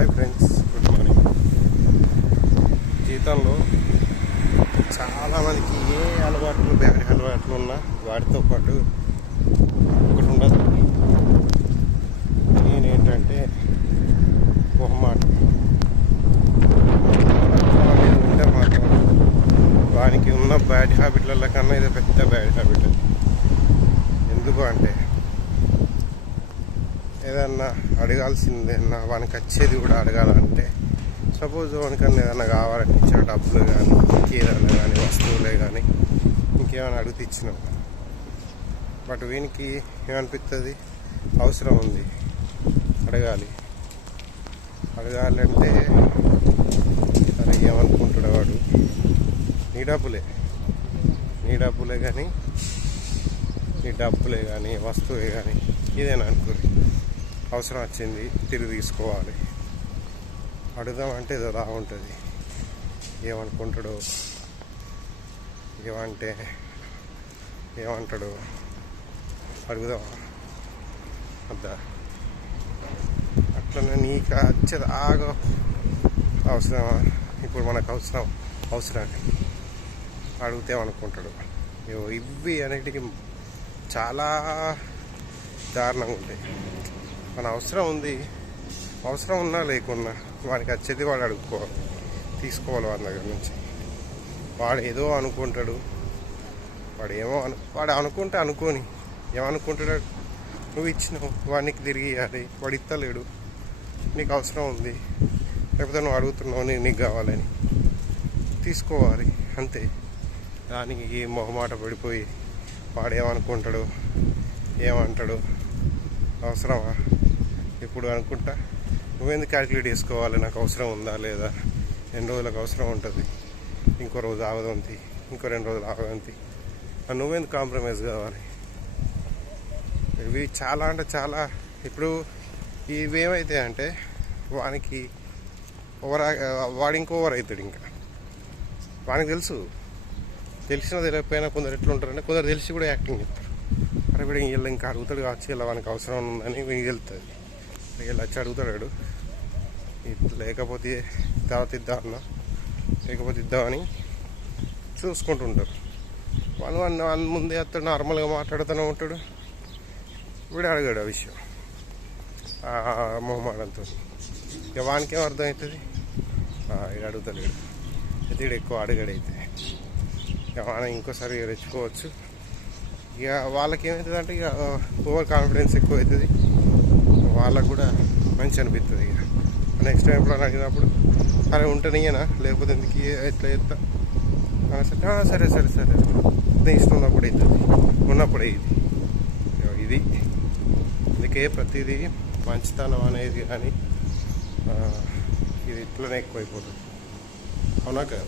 Hi friends good morning జీవితంలో చాలామందికి ఏ అలవాట్లు బ్యాడ్ అలవాట్లు ఉన్నా వాటితో పాటు ఒకటి ఉండదు. నేనేంటంటే ఒక మాట. ఉంటే మాత్రం వానికి ఉన్న బ్యాడ్ హ్యాబిట్ల కన్నా ఇది పెద్ద బ్యాడ్ హ్యాబిట్ ఎందుకు అంటే ఏదన్నా అడగాల్సిందేనా వానికి వచ్చేది కూడా అడగాలంటే సపోజ్ వానికన్నా ఏదన్నా కావాలని ఇచ్చిన డబ్బులు కానీ ఇంకేదన్నా కానీ వస్తువులే కానీ ఇంకేమైనా అడిగితే ఇచ్చినాం. బట్ వీనికి ఏమనిపిస్తుంది అవసరం ఉంది. అడగాలి. అడగాలంటే సరే ఏమనుకుంటాడు వాడు? నీ డబ్బులే. నీ డబ్బులే కానీ నీ డబ్బులే కానీ వస్తువే కానీ ఇదేనా అనుకోరు. అవసరం వచ్చింది తిరిగి తీసుకోవాలి. అడుగుదామంటే ఏదో రా ఉంటుంది. ఏమనుకుంటాడు ఏమంటే ఏమంటాడు అడుగుదామా అద్దా అట్లనే నీకు వచ్చేది ఆగో అవసరమా? ఇప్పుడు మనకు అవసరం అవసరాన్ని అడిగితే అనుకుంటాడు ఇగో ఇవి అనేటికి చాలా దారుణంగా ఉంటాయి. మన అవసరం ఉంది. అవసరం ఉన్నా లేకున్నా వాడికి వచ్చేది వాడు అడుక్కోవాలి తీసుకోవాలి వాడి దగ్గర నుంచి. వాడు ఏదో అనుకుంటాడు. వాడు ఏమో అను వాడు అనుకుంటే అనుకోని ఏమనుకుంటాడు నువ్వు ఇచ్చినావు వాడికి తిరిగి ఇవ్వాలి వాడు ఇస్తలేడు నీకు అవసరం ఉంది. లేకపోతే నువ్వు అడుగుతున్నావు నేను నీకు కావాలని. తీసుకోవాలి అంతే. దానికి ఏ మొహమాట పడిపోయి వాడు ఏమనుకుంటాడు ఏమంటాడు అవసరమా? ఇప్పుడు అనుకుంటా నువ్వెందుకు క్యాలిక్యులేట్ చేసుకోవాలి? నాకు అవసరం ఉందా లేదా? ఎన్ని రోజులకు అవసరం ఉంటుంది? ఇంకో రోజు ఆవదంతి ఇంకో రెండు రోజులు ఆవదంతి మరి నువ్వెందుకు కాంప్రమైజ్ కావాలి? ఇవి చాలా అంటే చాలా ఇప్పుడు ఇవి అంటే వానికి ఓవర్ వాడు ఇంకో ఓవర్ అవుతాడు ఇంకా. వానికి తెలుసు తెలిసినా తెలియకపోయినా కొందరు ఎట్లా ఉంటారంటే కొందరు తెలిసి కూడా యాక్టింగ్ చెప్తారు. అరే వీడు వీళ్ళు ఇంకా అడుగుతాడు కావచ్చు ఇలా వానికి అవసరం ఉందని వీడికి వెళ్తుంది వీళ్ళు వచ్చి అడుగుతాడు ఇట్లా లేకపోతే తర్వాత ఇద్దామన్నా లేకపోతే ఇద్దామని చూసుకుంటుంటారు వాళ్ళు వన్ వాళ్ళ ముందే అతడు నార్మల్గా మాట్లాడుతూనే ఉంటాడు. వీడు అడిగాడు ఆ విషయం. మొహమాడంతో ఇక వానికేం అర్థమవుతుంది? ఇక అడుగుతలేడు. అయితే వీడు ఎక్కువ అడిగాడైతే ఇక ఇంకోసారి రెచ్చుకోవచ్చు ఇక వాళ్ళకి ఏమవుతుంది అంటే ఇక ఓవర్ కాన్ఫిడెన్స్ ఎక్కువ అవుతుంది వాళ్ళకు కూడా మంచి అనిపిస్తుంది ఇక. నెక్స్ట్ టైం ఎప్పుడు అడిగినప్పుడు అరే ఉంటేనేనా? లేకపోతే ఎందుకు ఎట్లా చేస్తా సరే సరే సరే సరే. నేను ఇష్టం ఉన్నప్పుడు అవుతుంది ఉన్నప్పుడే ఇది ఇది. అందుకే ప్రతిదీ మంచితనం అనేది కానీ ఇది ఇట్లనే ఎక్కువైపోతుంది. అవునా కదా?